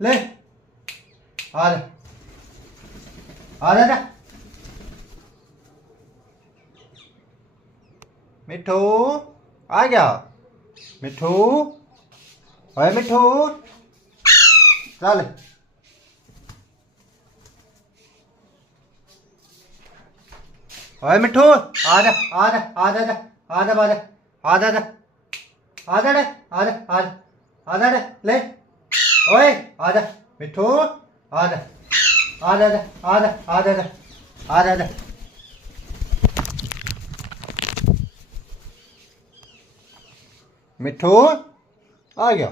ले आ जा आ जा जा। मिठू आ गया। मिठू ओए मिठू चल। ओए मिठू आ जा आ जा आ जा आ जा आ जा आ जा आ जा आ जा आ जा आ जा ले ओए आ जा मिठू आ जा आ जा आ जा आ जा आ जा। मिठू आ गया।